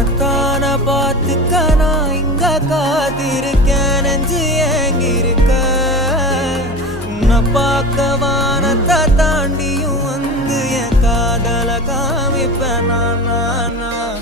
உனத்தான பார்த்துக்க நான் இங்க காத்திருக்கேன் நெஞ்சு ஏங்கிருக்க உன்னை பார்க்க வானத்தை தாண்டியும் வந்து என் காதல காமிப்பேன் நான்